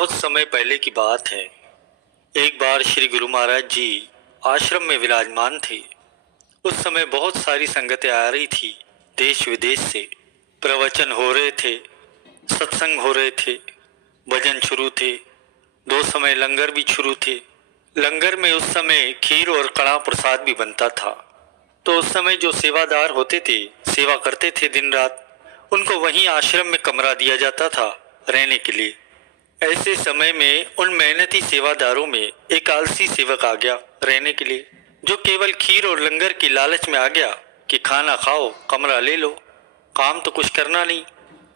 बहुत समय पहले की बात है। एक बार श्री गुरु महाराज जी आश्रम में विराजमान थे। उस समय बहुत सारी संगतें आ रही थी देश विदेश से। प्रवचन हो रहे थे, सत्संग हो रहे थे, भजन शुरू थे, दो समय लंगर भी शुरू थे। लंगर में उस समय खीर और कड़ा प्रसाद भी बनता था। तो उस समय जो सेवादार होते थे, सेवा करते थे दिन रात, उनको वहीं आश्रम में कमरा दिया जाता था रहने के लिए। ऐसे समय में उन मेहनती सेवादारों में एक आलसी सेवक आ गया रहने के लिए, जो केवल खीर और लंगर की लालच में आ गया कि खाना खाओ, कमरा ले लो। काम तो कुछ करना नहीं,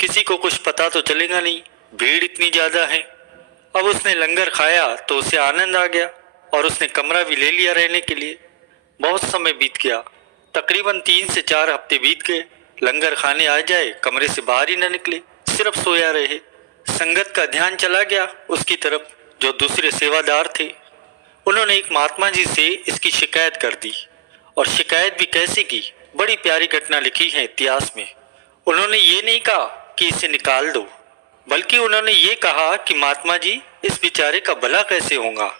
किसी को कुछ पता तो चलेगा नहीं, भीड़ इतनी ज्यादा है। अब उसने लंगर खाया तो उसे आनंद आ गया और उसने कमरा भी ले लिया रहने के लिए। बहुत समय बीत गया, तकरीबन 3 से 4 हफ्ते बीत गए। लंगर खाने आ जाए, कमरे से बाहर ही न निकले, सिर्फ सोया रहे। संगत का ध्यान चला गया उसकी तरफ, जो दूसरे सेवादार थे। उन्होंने एक महात्मा जी से इसकी शिकायत कर दी, और शिकायत भी कैसे की, बड़ी प्यारी घटना लिखी है इतिहास में। उन्होंने ये नहीं कहा कि इसे निकाल दो, बल्कि उन्होंने ये कहा कि महात्मा जी इस बेचारे का भला कैसे होगा।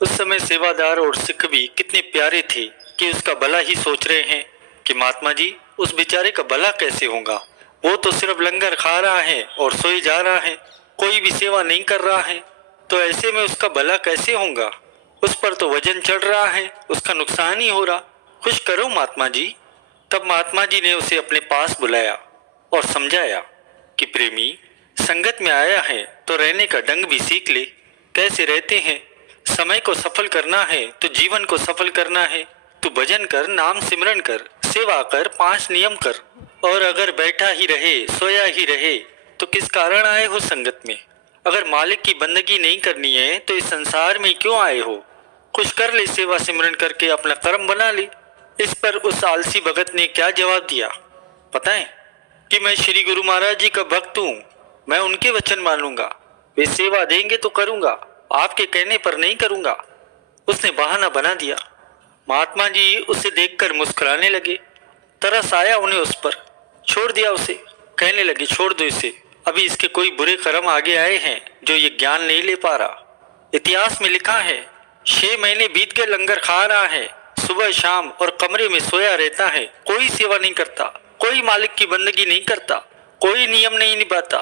उस समय सेवादार और सिख भी कितने प्यारे थे कि उसका भला ही सोच रहे हैं कि महात्मा जी उस बेचारे का भला कैसे होगा। वो तो सिर्फ लंगर खा रहा है और सोए जा रहा है, कोई भी सेवा नहीं कर रहा है, तो ऐसे में उसका भला कैसे होगा। उस पर तो वजन चढ़ रहा है, उसका नुकसान ही हो रहा। कुछ करो महात्मा जी। तब महात्मा जी ने उसे अपने पास बुलाया और समझाया कि प्रेमी, संगत में आया है तो रहने का ढंग भी सीख ले, कैसे रहते हैं। समय को सफल करना है तो जीवन को सफल करना है। तू भजन कर, नाम सिमरन कर, सेवा कर, 5 नियम कर। और अगर बैठा ही रहे, सोया ही रहे, तो किस कारण आए हो संगत में। अगर मालिक की बंदगी नहीं करनी है तो इस संसार में क्यों आए हो। कुछ कर ले, सेवा सिमरन करके अपना कर्म बना ले। इस पर उस आलसी भगत ने क्या जवाब दिया पता है? कि मैं श्री गुरु महाराज जी का भक्त हूँ, मैं उनके वचन मानूंगा, वे सेवा देंगे तो करूंगा, आपके कहने पर नहीं करूंगा। उसने बहाना बना दिया। महात्मा जी उसे देखकर मुस्कुराने लगे। तरस आया उन्हें उस पर, छोड़ दिया उसे। कहने लगे, छोड़ दो इसे, अभी इसके कोई बुरे कर्म आगे आए हैं जो ये ज्ञान नहीं ले पा रहा। इतिहास में लिखा है 6 महीने बीत गए, लंगर खा रहा है, सुबह शाम, और कमरे में सोया रहता है, कोई सेवा नहीं करता, कोई मालिक की बंदगी नहीं करता, कोई नियम नहीं निभाता,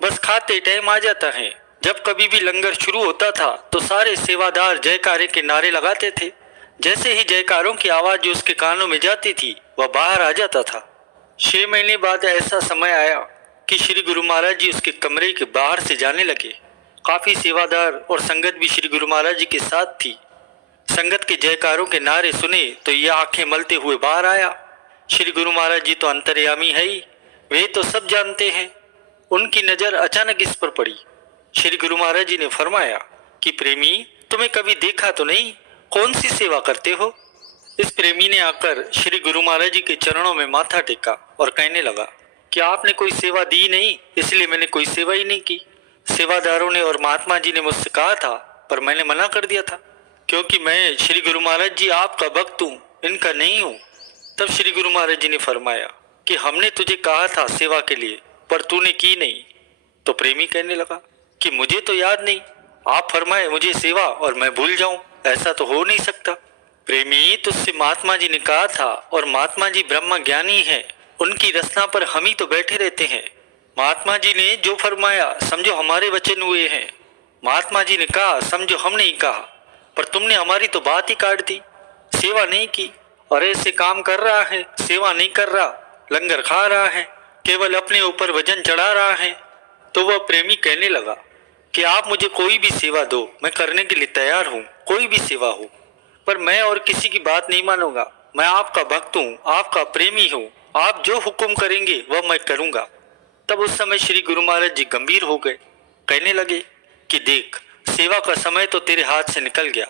बस खाते टाइम आ जाता है। जब कभी भी लंगर शुरू होता था तो सारे सेवादार जयकारे के नारे लगाते थे। जैसे ही जयकारों की आवाज जो उसके कानों में जाती थी, वह बाहर आ जाता था। 6 महीने बाद ऐसा समय आया कि श्री गुरु महाराज जी उसके कमरे के बाहर से जाने लगे। काफी सेवादार और संगत भी श्री गुरु महाराज जी के साथ थी। संगत के जयकारों के नारे सुने तो ये आंखें मलते हुए बाहर आया। श्री गुरु महाराज जी तो अंतर्यामी है ही, वे तो सब जानते हैं। उनकी नजर अचानक इस पर पड़ी। श्री गुरु महाराज जी ने फरमाया कि प्रेमी, तुम्हें कभी देखा तो नहीं, कौन सी सेवा करते हो। इस प्रेमी ने आकर श्री गुरु महाराज जी के चरणों में माथा टेका और कहने लगा कि आपने कोई सेवा दी नहीं, इसलिए मैंने कोई सेवा ही नहीं की। सेवादारों ने और महात्मा जी ने मुझसे कहा था, पर मैंने मना कर दिया था, क्योंकि मैं श्री गुरु महाराज जी आपका भक्त हूँ, इनका नहीं हूँ। तब श्री गुरु महाराज जी ने फरमाया कि हमने तुझे कहा था सेवा के लिए, पर तूने की नहीं। तो प्रेमी कहने लगा कि मुझे तो याद नहीं, आप फरमाए मुझे सेवा और मैं भूल जाऊं, ऐसा तो हो नहीं सकता। प्रेमी, तुझसे महात्मा जी ने कहा था, और महात्मा जी ब्रह्म ज्ञानी है, उनकी रचना पर हम ही तो बैठे रहते हैं। महात्मा जी ने जो फरमाया समझो हमारे वचन हुए हैं। महात्मा जी ने कहा समझो हम नहीं कहा, पर तुमने हमारी तो बात ही काट दी, सेवा नहीं की। और ऐसे काम कर रहा है, सेवा नहीं कर रहा, लंगर खा रहा है, केवल अपने ऊपर वजन चढ़ा रहा है। तो वह प्रेमी कहने लगा कि आप मुझे कोई भी सेवा दो, मैं करने के लिए तैयार हूँ, कोई भी सेवा हो, पर मैं और किसी की बात नहीं मानूंगा। मैं आपका भक्त हूँ, आपका प्रेमी हूँ, आप जो हुक्म करेंगे वह मैं करूँगा। तब उस समय श्री गुरु महाराज जी गंभीर हो गए, कहने लगे कि देख, सेवा का समय तो तेरे हाथ से निकल गया,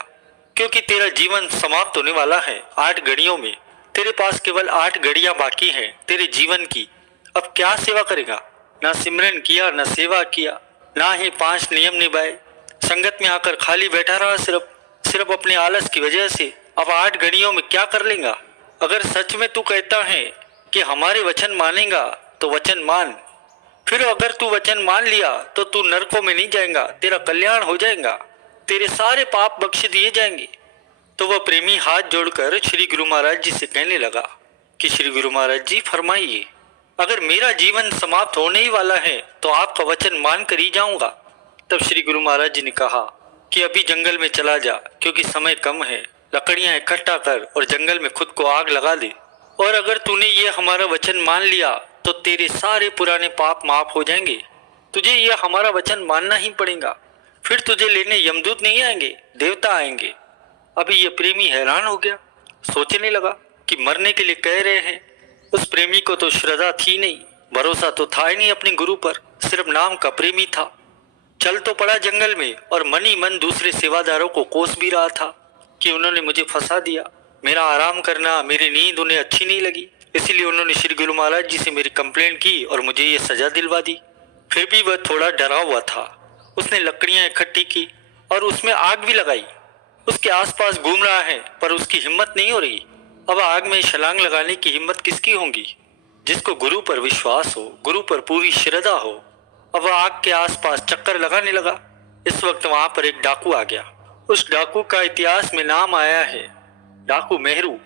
क्योंकि तेरा जीवन समाप्त होने वाला है 8 घड़ियों में। तेरे पास केवल 8 घड़ियां बाकी हैं तेरे जीवन की। अब क्या सेवा करेगा। ना सिमरन किया, ना सेवा किया, ना ही 5 नियम निभाए, संगत में आकर खाली बैठा रहा, सिर्फ अपने आलस की वजह से। अब 8 घड़ियों में क्या कर लेगा। अगर सच में तू कहता है कि हमारे वचन मानेगा तो वचन मान, फिर अगर तू वचन मान लिया तो तू नरकों में नहीं जाएगा, तेरा कल्याण हो जाएगा, तेरे सारे पाप बख्श दिए जाएंगे। तो वह प्रेमी हाथ जोड़कर श्री गुरु महाराज जी से कहने लगा कि श्री गुरु महाराज जी फरमाइए, अगर मेरा जीवन समाप्त होने ही वाला है तो आपका वचन मान कर ही जाऊंगा। तब श्री गुरु महाराज जी ने कहा कि अभी जंगल में चला जा, क्योंकि समय कम है, लकड़ियां इकट्ठा कर और जंगल में खुद को आग लगा दे। और अगर तूने ये हमारा वचन मान लिया तो तेरे सारे पुराने पाप माफ हो जाएंगे। तुझे यह हमारा वचन मानना ही पड़ेगा, फिर तुझे लेने यमदूत नहीं आएंगे, देवता आएंगे। अभी ये प्रेमी हैरान हो गया, सोचने लगा कि मरने के लिए कह रहे हैं। उस प्रेमी को तो श्रद्धा थी नहीं, भरोसा तो था ही नहीं अपने गुरु पर, सिर्फ नाम का प्रेमी था। चल तो पड़ा जंगल में और मन ही मन दूसरे सेवादारों को कोस भी रहा था कि उन्होंने मुझे फंसा दिया, मेरा आराम करना, मेरी नींद उन्हें अच्छी नहीं लगी, इसीलिए उन्होंने श्री गुरु महाराज जी से मेरी कंप्लेंट की और मुझे ये सजा दिलवा दी। फिर भी वह थोड़ा डरा हुआ था। उसने लकड़ियां इकट्ठी की और उसमें आग भी लगाई। उसके आसपास घूम रहा है पर उसकी हिम्मत नहीं हो रही। अब आग में छलांग लगाने की हिम्मत किसकी होगी? जिसको गुरु पर विश्वास हो, गुरु पर पूरी श्रद्धा हो। अब वह आग के आसपास चक्कर लगाने लगा। इस वक्त वहां पर एक डाकू आ गया। उस डाकू का इतिहास में नाम आया है, डाकू मेहरू।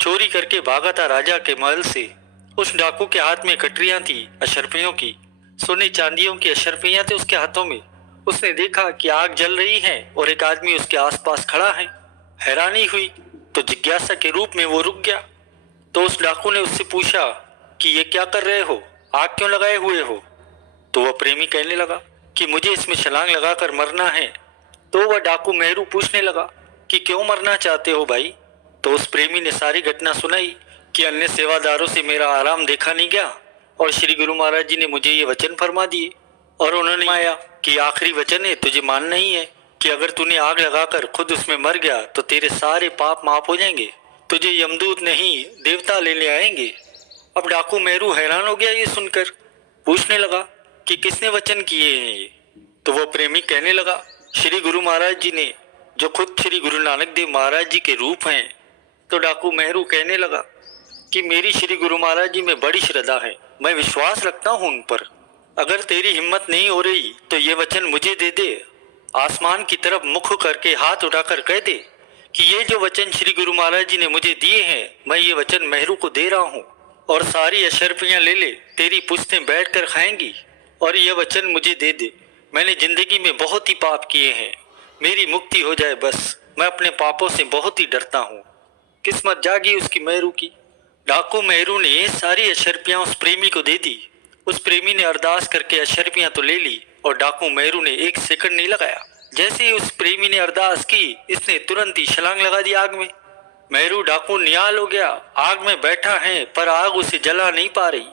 चोरी करके भागा था राजा के महल से। उस डाकू के हाथ में कटरियां थी अशर्फियों की, सोने चांदियों की अशर्फियां थे उसके हाथों में। उसने देखा कि आग जल रही है और एक आदमी उसके आसपास खड़ा है। हैरानी हुई तो जिज्ञासा के रूप में वो रुक गया। तो उस डाकू ने उससे पूछा कि ये क्या कर रहे हो, आग क्यों लगाए हुए हो? तो वह प्रेमी कहने लगा कि मुझे इसमें छलांग लगाकर मरना है। तो वह डाकू मेहरू पूछने लगा कि क्यों मरना चाहते हो भाई? तो उस प्रेमी ने सारी घटना सुनाई कि अन्य सेवादारों से मेरा आराम देखा नहीं गया और श्री गुरु महाराज जी ने मुझे ये वचन फरमा दिए और उन्होंने माया कि आखिरी वचन है, तुझे मानना ही है कि अगर तूने आग लगाकर खुद उसमें मर गया तो तेरे सारे पाप माफ हो जाएंगे, तुझे यमदूत नहीं देवता लेने आएंगे। अब डाकू मेहरू हैरान हो गया ये सुनकर, पूछने लगा कि किसने वचन किए हैं ये? तो वो प्रेमी कहने लगा श्री गुरु महाराज जी ने, जो खुद श्री गुरु नानक देव महाराज जी के रूप हैं। तो डाकू मेहरू कहने लगा कि मेरी श्री गुरु महाराज जी में बड़ी श्रद्धा है, मैं विश्वास रखता हूं उन पर। अगर तेरी हिम्मत नहीं हो रही तो ये वचन मुझे दे दे। आसमान की तरफ मुख करके हाथ उठाकर कह दे कि ये जो वचन श्री गुरु महाराज जी ने मुझे दिए हैं, मैं ये वचन मेहरू को दे रहा हूँ और सारी अशर्फियां ले ले, तेरी पुश्तें बैठ कर खाएंगी और ये वचन मुझे दे दे। मैंने जिंदगी में बहुत ही पाप किए हैं, मेरी मुक्ति हो जाए बस, मैं अपने पापों से बहुत ही डरता हूँ। किस्मत जागी उसकी मेहरू की। डाकू मेहरू ने सारी अशर्फियां उस प्रेमी को दे दी। उस प्रेमी ने अरदास करके अशर्फियां तो ले ली और डाकू मेहरू ने एक सेकंड नहीं लगाया। जैसे ही उस प्रेमी ने अरदास की, इसने तुरंत ही छलांग लगा दी आग में। मेहरू डाकू निहाल हो गया, आग में बैठा है पर आग उसे जला नहीं पा रही।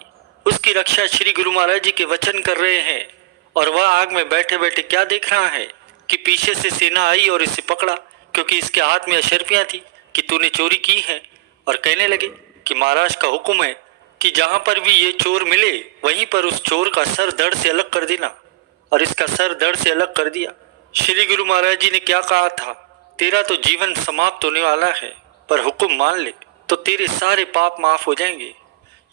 उसकी रक्षा श्री गुरु महाराज जी के वचन कर रहे हैं और वह आग में बैठे बैठे क्या देख रहा है कि पीछे से सेना आई और इसे पकड़ा, क्योंकि इसके हाथ में अशर्फियां थी कि तूने चोरी की है। और कहने लगे कि महाराज का हुक्म है कि जहां पर भी ये चोर मिले वहीं पर उस चोर का सर धड़ से अलग कर देना। और इसका सर धड़ से अलग कर दिया। श्री गुरु महाराज जी ने क्या कहा था, तेरा तो जीवन समाप्त होने वाला है, पर हुक्म मान ले तो तेरे सारे पाप माफ हो जाएंगे।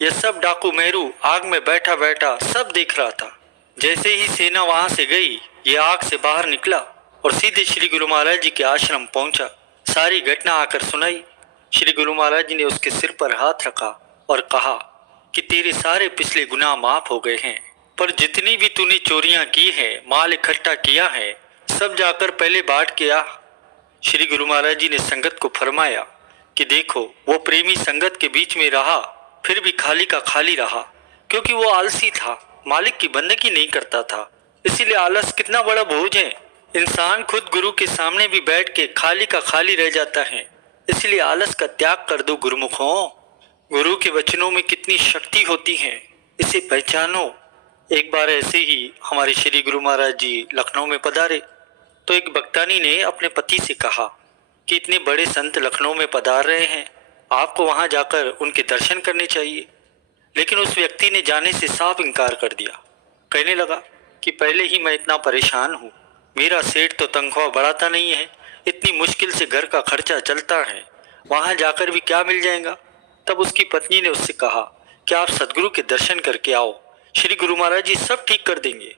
यह सब डाकू मेहरू आग में बैठा बैठा सब देख रहा था। जैसे ही सेना वहां से गई, ये आग से बाहर निकला और सीधे श्री गुरु महाराज जी के आश्रम पहुंचा। सारी घटना आकर सुनाई। श्री गुरु महाराज जी ने उसके सिर पर हाथ रखा और कहा कि तेरे सारे पिछले गुनाह माफ हो गए हैं, पर जितनी भी तूने चोरियां की है, माल इकट्ठा किया है, सब जाकर पहले बांट के आ। श्री गुरु महाराज जी ने संगत को फरमाया कि देखो, वो प्रेमी संगत के बीच में रहा फिर भी खाली का खाली रहा, क्योंकि वो आलसी था, मालिक की बंदगी नहीं करता था। इसीलिए आलस कितना बड़ा बोझ है। इंसान खुद गुरु के सामने भी बैठ के खाली का खाली रह जाता है। इसलिए आलस का त्याग कर दो गुरुमुखों। गुरु के वचनों में कितनी शक्ति होती है, इसे पहचानो। एक बार ऐसे ही हमारे श्री गुरु महाराज जी लखनऊ में पधारे तो एक भक्तानी ने अपने पति से कहा कि इतने बड़े संत लखनऊ में पधार रहे हैं, आपको वहां जाकर उनके दर्शन करने चाहिए। लेकिन उस व्यक्ति ने जाने से साफ इनकार कर दिया। कहने लगा कि पहले ही मैं इतना परेशान हूँ, मेरा सेठ तो तनख्वाह बढ़ाता नहीं है, इतनी मुश्किल से घर का खर्चा चलता है, वहां जाकर भी क्या मिल जाएगा। तब उसकी पत्नी ने उससे कहा कि आप सदगुरु के दर्शन करके आओ, श्री गुरु महाराज जी सब ठीक कर देंगे।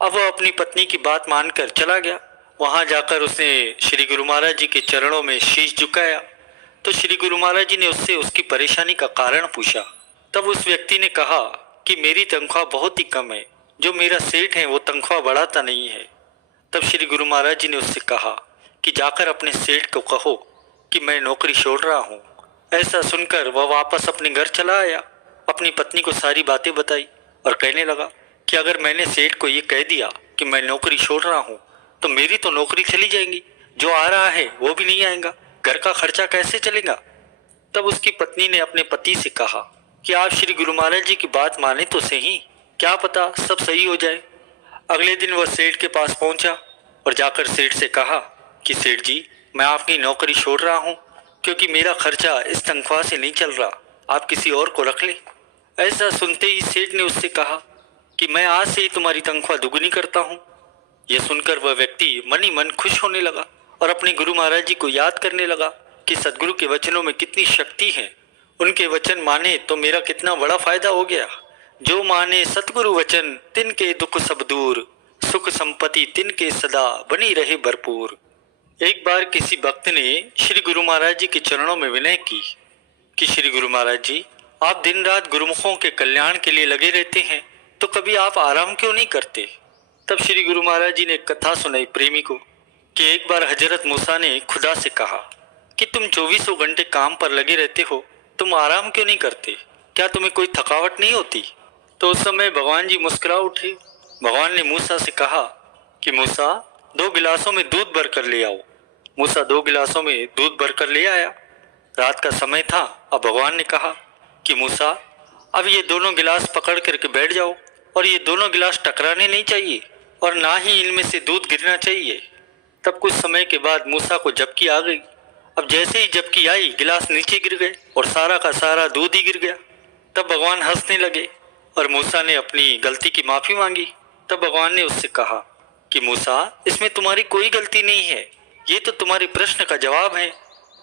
अब वह अपनी पत्नी की बात मानकर चला गया। वहां जाकर उसने श्री गुरु महाराज जी के चरणों में शीश झुकाया तो श्री गुरु महाराज जी ने उससे उसकी परेशानी का कारण पूछा। तब उस व्यक्ति ने कहा कि मेरी तनख्वाह बहुत ही कम है, जो मेरा सेठ है वो तनख्वाह बढ़ाता नहीं है। तब श्री गुरु महाराज जी ने उससे कहा कि जाकर अपने सेठ को कहो कि मैं नौकरी छोड़ रहा हूँ। ऐसा सुनकर वह वापस अपने घर चला आया, अपनी पत्नी को सारी बातें बताई और कहने लगा कि अगर मैंने सेठ को ये कह दिया कि मैं नौकरी छोड़ रहा हूँ तो मेरी तो नौकरी चली जाएगी, जो आ रहा है वो भी नहीं आएगा, घर का खर्चा कैसे चलेगा। तब उसकी पत्नी ने अपने पति से कहा कि आप श्री गुरु महाराज जी की बात माने तो सही, क्या पता सब सही हो जाए। अगले दिन वह सेठ के पास पहुंचा और जाकर सेठ से कहा कि सेठ जी, मैं आपकी नौकरी छोड़ रहा हूं क्योंकि मेरा खर्चा इस तनख्वाह से नहीं चल रहा, आप किसी और को रख लें। ऐसा सुनते ही सेठ ने उससे कहा कि मैं आज से ही तुम्हारी तनख्वाह दुगनी करता हूँ। यह सुनकर वह व्यक्ति मन ही मन खुश होने लगा और अपने गुरु महाराज जी को याद करने लगा कि सदगुरु के वचनों में कितनी शक्ति है। उनके वचन माने तो मेरा कितना बड़ा फायदा हो गया। जो माने सतगुरु वचन तिनके दुख सब दूर, सुख संपत्ति तिनके सदा बनी रहे भरपूर। एक बार किसी भक्त ने श्री गुरु महाराज जी के चरणों में विनय की कि श्री गुरु महाराज जी, आप दिन रात गुरुमुखों के कल्याण के लिए लगे रहते हैं, तो कभी आप आराम क्यों नहीं करते। तब श्री गुरु महाराज जी ने एक कथा सुनाई प्रेमी को कि एक बार हजरत मूसा ने खुदा से कहा कि तुम 24 घंटे काम पर लगे रहते हो, तुम आराम क्यों नहीं करते, क्या तुम्हें कोई थकावट नहीं होती। तो उस समय भगवान जी मुस्कुरा उठे। भगवान ने मूसा से कहा कि मूसा, 2 गिलासों में दूध भर कर ले आओ। मूसा 2 गिलासों में दूध भर कर ले आया। रात का समय था। अब भगवान ने कहा कि मूसा, अब ये दोनों गिलास पकड़ करके बैठ जाओ और ये दोनों गिलास टकराने नहीं चाहिए और ना ही इनमें से दूध गिरना चाहिए। तब कुछ समय के बाद मूसा को झपकी आ गई। अब जैसे ही झपकी आई, गिलास नीचे गिर गए और सारा का सारा दूध ही गिर गया। तब भगवान हंसने लगे और मूसा ने अपनी गलती की माफी मांगी। तब भगवान ने उससे कहा कि मूसा, इसमें तुम्हारी कोई गलती नहीं है, ये तो तुम्हारे प्रश्न का जवाब है।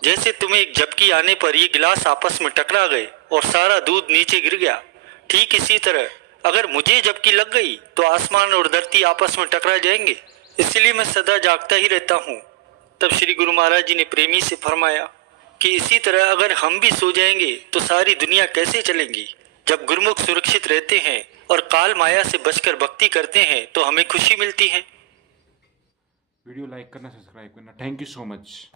जैसे तुम्हें एक झपकी आने पर ये गिलास आपस में टकरा गए और सारा दूध नीचे गिर गया, ठीक इसी तरह अगर मुझे झपकी लग गई तो आसमान और धरती आपस में टकरा जाएंगे, इसलिए मैं सदा जागता ही रहता हूँ। तब श्री गुरु महाराज जी ने प्रेमी से फरमाया कि इसी तरह अगर हम भी सो जाएंगे तो सारी दुनिया कैसे चलेंगी। जब गुरुमुख सुरक्षित रहते हैं और काल माया से बचकर भक्ति करते हैं तो हमें खुशी मिलती है। वीडियो लाइक करना, सब्सक्राइब करना। Thank you so much.